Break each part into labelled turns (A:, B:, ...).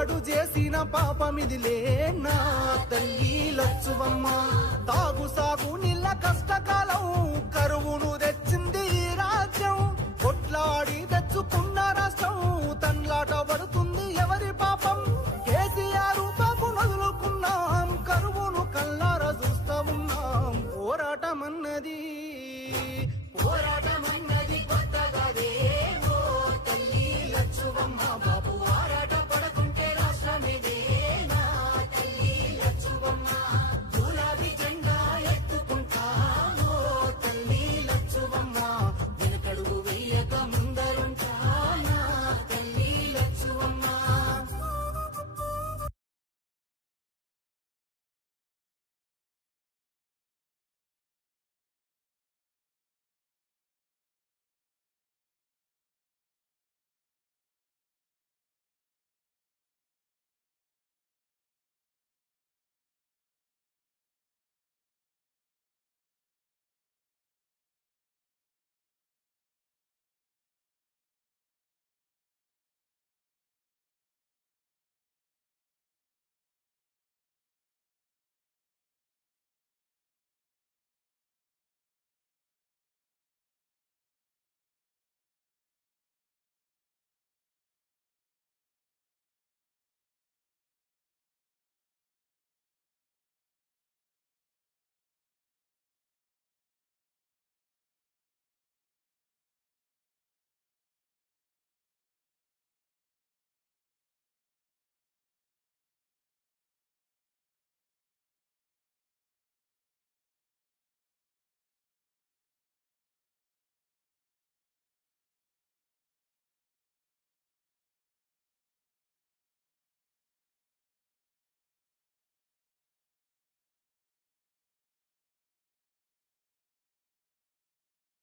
A: ఎవ్వడు చేసిన పాపమిదిలే నా తల్లి లచ్చువమ్మ తాగు సాగు నీళ్ళ కష్టకాలం కరువును తెచ్చింది రాజ్యం. కొట్లాడి తెచ్చుకున్న రాష్ట్రం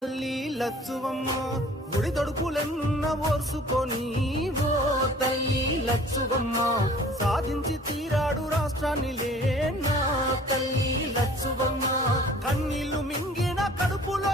A: తల్లి లచ్చువమ్మ గుడి తొడుకులెన్న ఓర్చుకొని ఓ తల్లి లచ్చువమ్మ సాధించి తీరాడు రాష్ట్రాన్ని లేనా తల్లి లచ్చువమ్మ. కన్నీళ్ళు మింగిన కడుపులో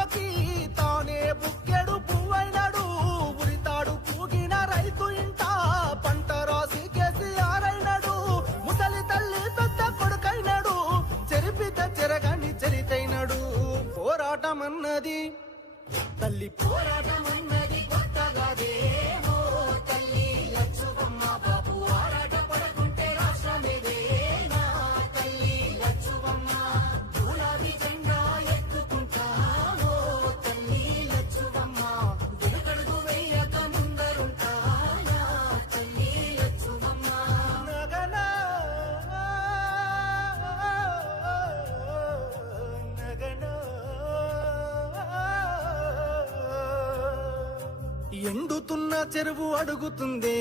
A: ఎండుతున్న చెరువు అడుగుతుందే?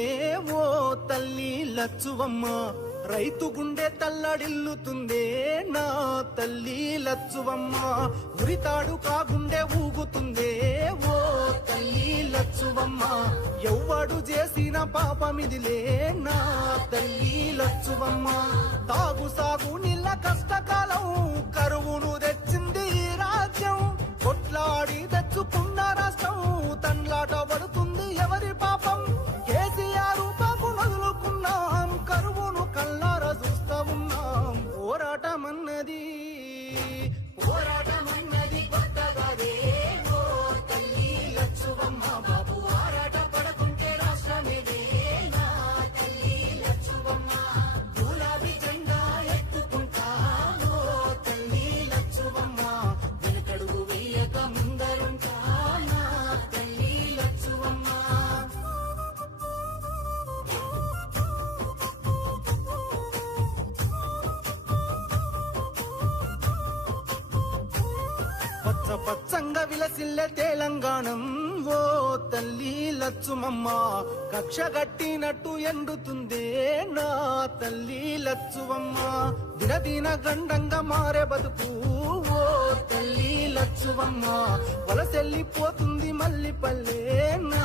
A: ఓ తల్లి లచ్చువమ్మ రైతు గుండె తల్లడిల్లుతుందే? నా తల్లి లచ్చువమ్మ ఉరితాడు కాగుండె ఊగుతుందే? ఓ తల్లి లచ్చువమ్మ ఎవ్వడు చేసిన పాపమిదిలే? నా తల్లి లచ్చువమ్మ తాగు సాగు నీళ్ళ కష్టకాలం కరువును తెచ్చింది రాజ్యం. కొట్లాడి తెచ్చుకున్న రాష్ట్రం తన్లాట విలసిల్లే తెలంగాణం ఓ తల్లి లచ్చుమమ్మ. కక్ష గట్టినట్టు ఎండుతుందే నా తల్లి లచ్చువమ్మ దినదిన గండంగా మారే బతుకు ఓ తల్లి లచ్చువమ్మ వలసెల్లిపోతుంది మల్లి పల్లె నా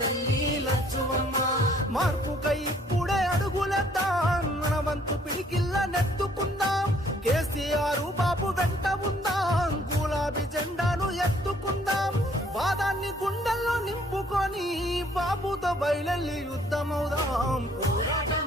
A: తల్లి లచ్చువమ్మ మార్పుకై ఇప్పుడే అడుగులతా మన వంతు పిడికిల్ల నెత్తుకుందాం. కేసీఆర్ వాదాన్ని గుండెల్లో నింపుకొని బాబుతో బయలెల్లి యుద్ధమవుదాం. పోరాటం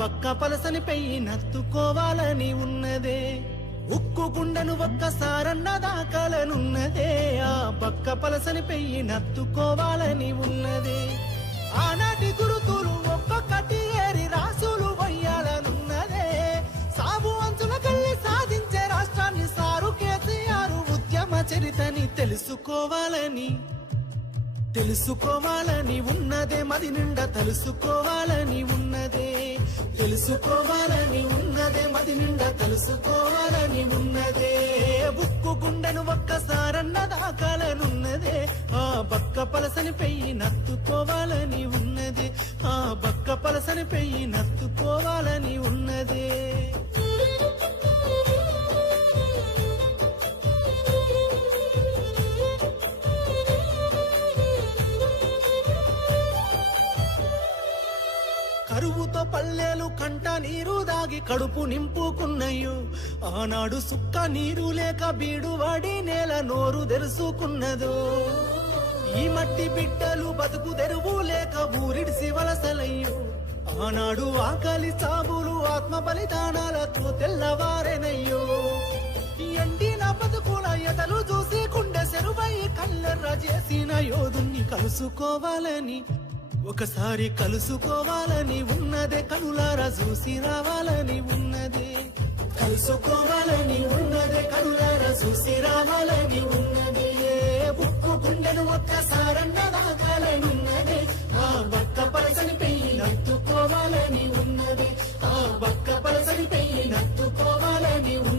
A: బక్క పలసని పెయ్యి నత్తుకోవాలని ఉన్నదే. ఉక్కు గుండెను ఒక్కసారన్న దాకాలనున్నదే. ఆ బక్క పలసని పెయ్యి నత్తుకోవాలని ఉన్నదే. ఆనాటి గురుతులు ఒక్కొక్కటి ఏరి రాసులు వయ్యాలనున్నదే. సాగు అంచుల కళ్ళి సాధించే రాష్ట్రాన్ని సారు కేసీఆర్ ఉద్యమ చరితని తెలుసుకోవాలని తెలుసుకోవాలని ఉన్నదే మది నిండా తెలుసుకోవాలని ఉన్నదే. తెలుసుకోవాలని ఉన్నదే మది నిండా తెలుసుకోవాలని ఉన్నదే. బుక్కు గుండెను ఒక్కసారన్న దాకాలనున్నదే ఆ బక్క పలసని పెయ్యి నత్తుకోవాలని ఉన్నదే. ఆ బక్క పలసని పెయ్యి నత్తుకోవాలని ఉన్నదే. పల్లెలు కంట నీరు దాగి కడుపు నింపుకున్నయ్యు ఆనాడు సుక్క నీరు లేక బీడు వాడి నేల నోరు తెరుసుకున్నదో. ఈ మట్టి బిడ్డలు బతుకు తెరువు లేక ఊరిడిసి వలసలయ్యు. ఆనాడు ఆకలి సాబులు ఆత్మ బలిదానాలతో తెల్లవారెనయ్యో. ఎండిన బతుకుల ఎదలు చూసి కుండె సెరువై కల్లెర్ర చేసిన యోధుణ్ణి కలుసుకోవాలని ఒకసారి కలుసుకోవాలని ఉన్నదే కనులారా చూసి రావాలని ఉన్నదే. కలుసుకోవాలని ఉన్నదే కనులారా చూసి రావాలని ఉన్నదే. ఉక్కు గుండెను ఒక్కసారన్న దాకాలని ఉన్నదే. ఆ బక్క పలసని పెయ్యి నత్తుకోవాలని ఉన్నదే. ఆ బక్క పలసని పెయ్యి నత్తుకోవాలని ఉన్నదే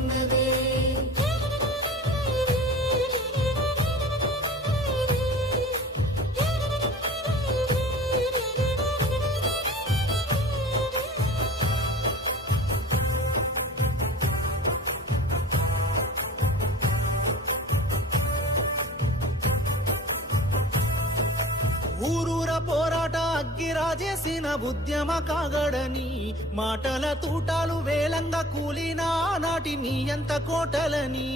A: పక్కి రాజేసిన ఉద్యమ కాగడని మాటల తూటాలు వేలంగా కూలిన నాటి నీ ఎంత కోటలని.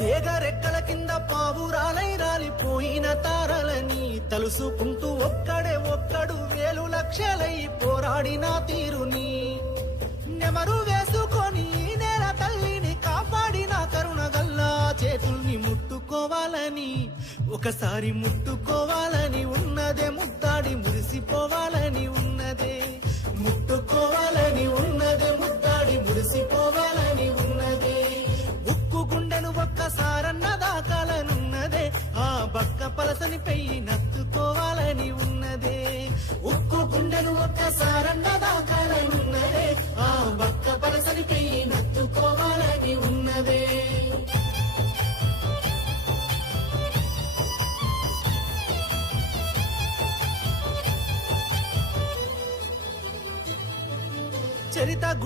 A: తేగరెక్కల కింద పావురాలై రాలిపోయిన తారలని తలుసుకుంటూ ఒక్కడే ఒక్కడు వేలు లక్షలై పోరాడిన తీరుని. నెమరు వేసుకొని నేల తల్లిని కాపాడిన కరుణ గల్లా చేతుల్ని ముట్టుకోవాలని ఒకసారి ముట్టుకోవాలని ఉన్నదే ముద్దాడి మురిసిపోవాలని ఉన్నదే. ముట్టుకోవాలని ఉన్నదే ముద్దాడి మురిసిపోవాలని ఉన్నదే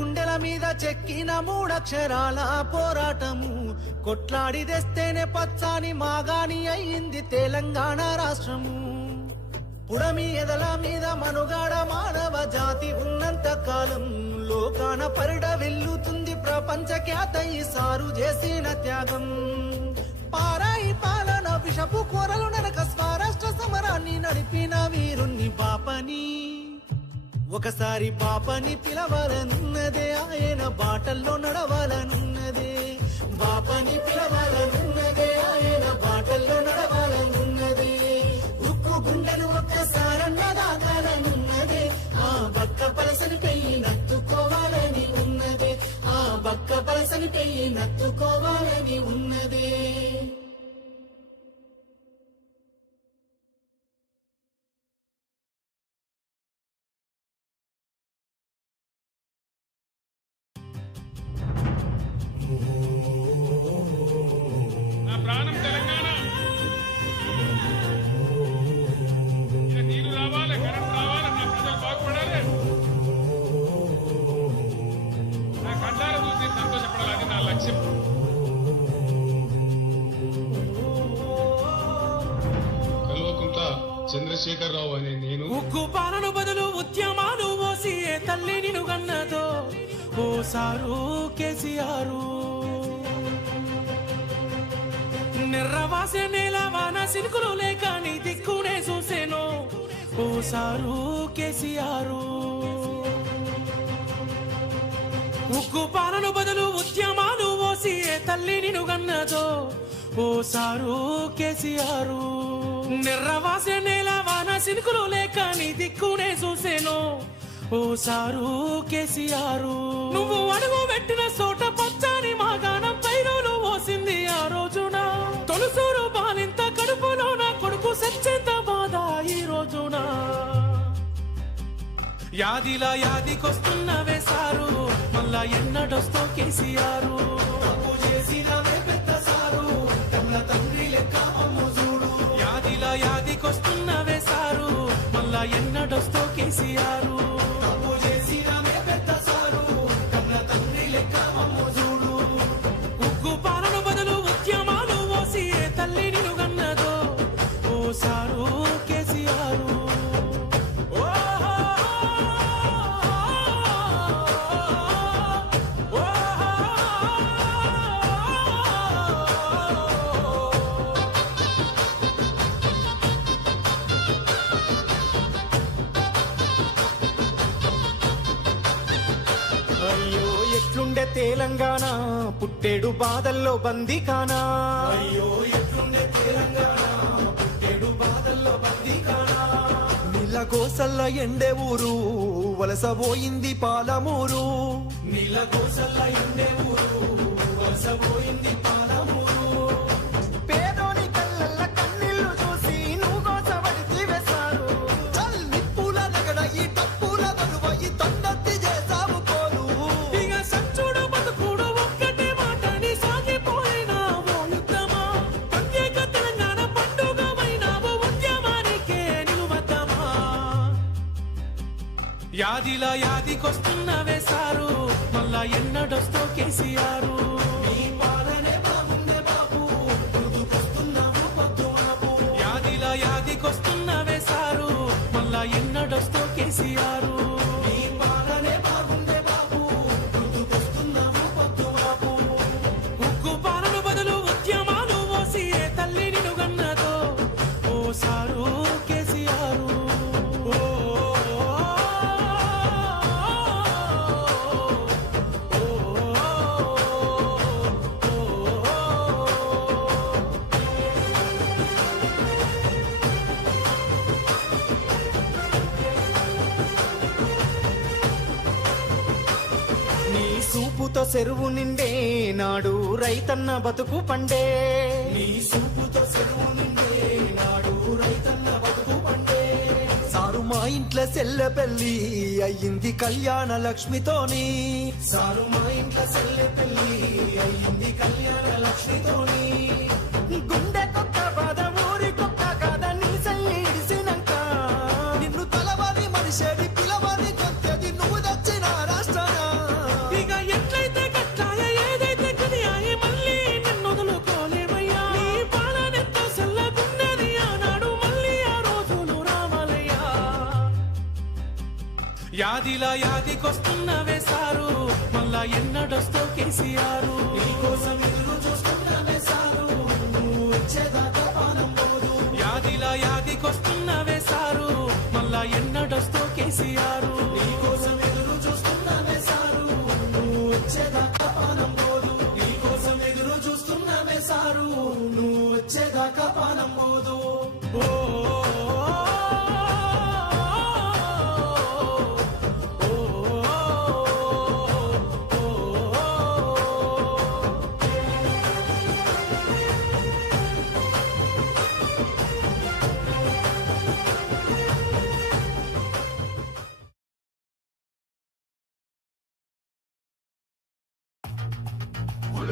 A: గుండెల మీద చెక్కిన మూడక్షరాల పోరాటము. కొట్లాడి తెస్తేనే పచ్చాని మాగాని అయ్యింది తెలంగాణ రాష్ట్రము. పుడమి ఎదల మీద మనుగాడ మానవ జాతి ఉన్నంత కాలం. లోకాన పరిడ వెల్లుతుంది ప్రపంచ ఖ్యాత ఈ సారు చేసిన త్యాగం. పార ఒకసారి పాపని పిలవాలనున్నదే ఆయన బాటల్లో నడవాలనున్నదే. బాపని పిలవాలనున్నదే ఆయన బాటల్లో నడవాలనున్నదే. ఉక్కు గుండెను ఒక్కసారన్న దాగాలనున్నదే ఆ బక్క పలసని పెయ్యి నత్తుకోవాలని ఉన్నదే. ఆ బక్క పలసని పెయ్యి నత్తుకోవాలని ఉన్నదే.
B: ఓ సారు కేసీఆర్. నిర్రవాసే నేల వాన సినుకులు లేక నీ దిక్కునే చూసేను. ఓ సారు కేసీఆర్. ఉగ్గు పాలన బదులు ఉద్యమాలు ఓసి ఏ తల్లి నిను గన్నదో. ఓ సారు కేసీఆర్. నిర్రవాసే నేల వాన సినుకులు లేక నీ దిక్కునే చూసేను. ఓ సారు కేసీఆర్. నువ్వు అడుగు పెట్టిన చోట పచ్చని మాగాణం పైరులు ఓసింది ఆ రోజున. తొలుసూరు బాలింత కడుపులో నా కొడుకు సచ్చేంత బాధ ఈ రోజున. యాదిలా యాదికొస్తున్నవే సారు మళ్ళా ఎన్నడొస్తో కేసీఆర్. యాదిలా యాదికొస్తున్నవే సారు మళ్ళా ఎన్నడొస్తో కేసీఆర్.
C: తెలంగాణ పుట్టేడు బాధల్లో బందీ కానా అయ్యో ఎట్లుండే తెలంగాణ పుట్టేడు బాధల్లో బందీ కానా నీళ్ళ గోసల్ల ఎండే ఊరు వలస పోయింది పాలమూరు. నీళ్ళ గోసల్ల ఎండే ఊరు వలస పోయింది పాలమూరు.
B: యాదిలా యాదికొస్తున్నవే సారు. మళ్ళా ఎన్నడొస్తో కేసీఆర్. యాదిలా యాదికొస్తున్నవే సారు. మళ్ళా ఎన్నడొస్తో కేసీఆర్.
C: సూపుతో చెరువు నిండే నాడు రైతన్న బతుకు పండే. నీ సూపుతో చెరువు నిండే నాడు రైతన్న బతుకు పండే. సారు మా ఇంట్లో సెల్లె పెళ్ళి అయ్యింది కళ్యాణ లక్ష్మితోని. సారు మా ఇంట్లో సెల్లె పెళ్ళి అయ్యింది కళ్యాణ లక్ష్మితోని.
B: యాదిలా యాదికొస్తున్నవే సారు. మళ్ళా ఎన్నడొస్తో కేసీఆర్?
C: కోసం ఎదురు చూస్తున్నానే సారు. నువ్వు వచ్చేదాకా పానం పోదు.
B: యాదిలా యాదికొస్తున్నవే సారు. మళ్ళా ఎన్నడొస్తో కేసీఆర్?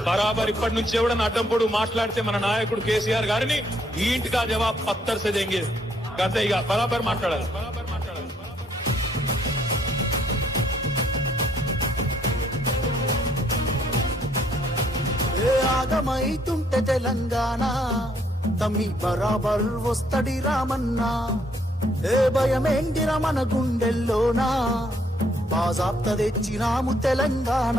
D: బరాబర్ ఇప్పటి నుంచి ఎవడన్నా అడ్డంపొడు మాట్లాడితే మన నాయకుడు కేసీఆర్ గారిని ఈ ఇంటికా జవాబ్ పత్తర్ సే దేంగే గంతే ఇక బరాబర్ మాట్లాడాలి.
C: ఆగమైతుంటే తెలంగాణ తమ్మి బరాబర్ వస్తడి రామన్నా. ఏ భయమేంటిరా మన గుండెల్లోనా? బాజాప్త తెచ్చినాము తెలంగాణ.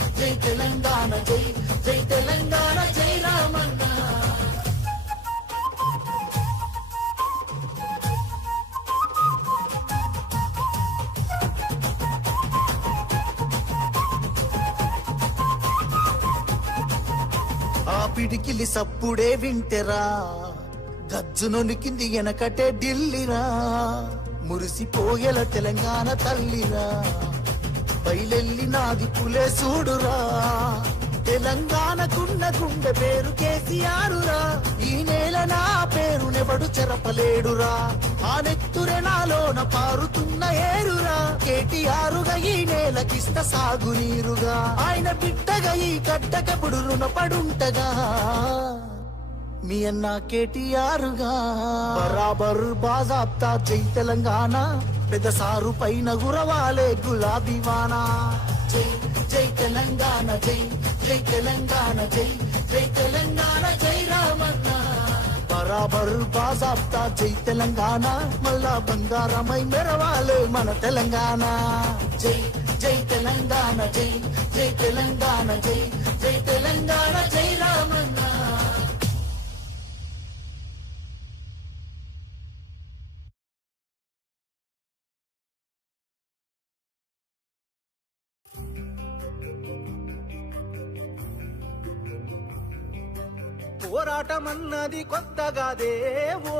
E: జై తెలంగాణ జై జై తెలంగాణ జై రామన్న. ఆ పిడికిలి సప్పుడే వింటెరా గజ్జునొనికింది వెనకటే ఢిల్లీరా మురిసిపోయేల తెలంగాణ తల్లిరా. బయలెల్లి నాది పులే చూడురా తెలంగాణకున్న గుండె పేరు కేసీఆరురా. ఈ నేల నా పేరునెవడు చెరపలేడురా. ఆ నెత్తురె నాలోన పారుతున్న ఏరురా. కేటీఆరుగా ఈ నేలకిస్త సాగునీరుగా. ఆయన బిడ్డగా ఈ కట్టకపుడు రుణపడుంటగా? మీ అన్న కేటీఆరుగా. బరాబర్ బాజాబ్తా జై తెలంగాణ. పెద్ద సారు పైన గురవాలే గులాబీవానా జై జై తెలంగాణ జై జై తెలంగాణ జై జై తెలంగాణ జై రామన్న. బరాబర్ బాజాబ్తా జై తెలంగాణ మళ్ళా బంగారమై మెరవాలే మన తెలంగాణ. జై జై తెలంగాణ జై జై తెలంగాణ జై జై తెలంగాణ జై రామన్న.
A: పోరాటమన్నది కొత్తగాదే ఓ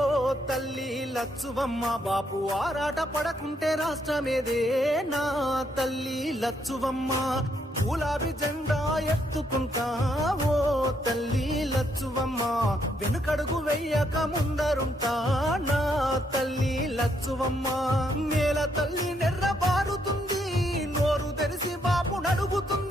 A: తల్లి లచ్చువమ్మ బాపు ఆరాట పడకుంటే రాష్ట్రమేదే నా తల్లి లచ్చువమ్మ గులాబీ జెండా ఎత్తుకుంటా. ఓ తల్లి లచ్చువమ్మ వెనుకడుగు వెయ్యక ముందరుంటా. నా తల్లి లచ్చువమ్మ నేల తల్లి నెర్రబారుతుంది. నోరు తెరిసి బాపు నడుగుతుంది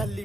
A: తల్లి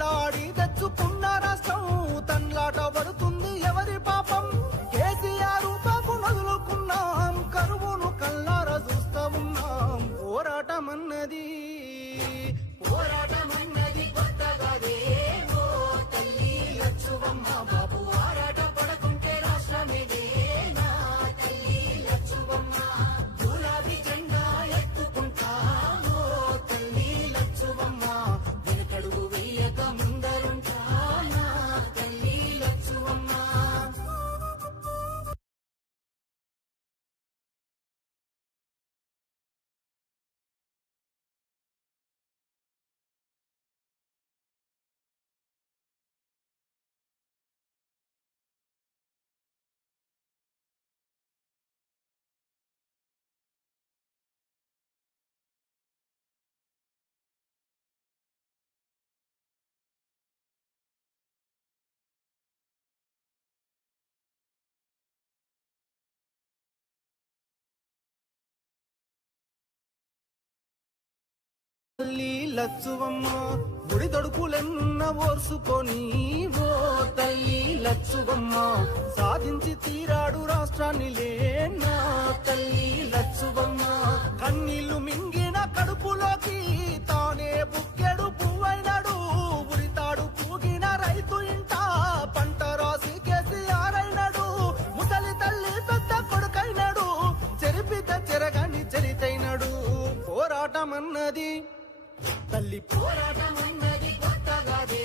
A: కొట్లాడి తెచ్చుకున్న రాష్ట్రం తన్లాట పడుతుంది ఎవరి పాపం? కేసీఆర్ పాపు నదులుకున్నాం కరువును కల్లార చూస్తా ఉన్నాం. పోరాటం అన్నది పోరాటం అన్నది కొత్తగా తల్లి లచ్చువమ్మ లచ్చువమ్మ గుడి తొడుపులెన్న ఓర్చుకొని ఓ తల్లి లచ్చువమ్మ సాధించి తీరాడు రాష్ట్రాన్ని లేనా తల్లి లచ్చువమ్మ. కన్నీళ్ళు మింగిన కడుపులోకి తానే బుక్కెడు పువ్వైనాడు ఉరితాడు పూగిన రైతు ఇంట పంట రాసి కేసీఆర్ ముసలి తల్లి పెద్ద కొడుకైనాడు చెరిపిత చెరగని చెరితైనడు. పోరాటం అన్నది తల్లి పోరాటం ఉన్నది కొత్తగాదే.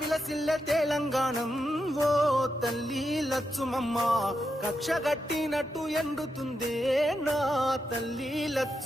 A: విలసిల్లే తెలంగాణం. ఓ తల్లి లచ్చుమమ్మ కక్ష గట్టినట్టు ఎండుతుందే నా తల్లి లచ్చు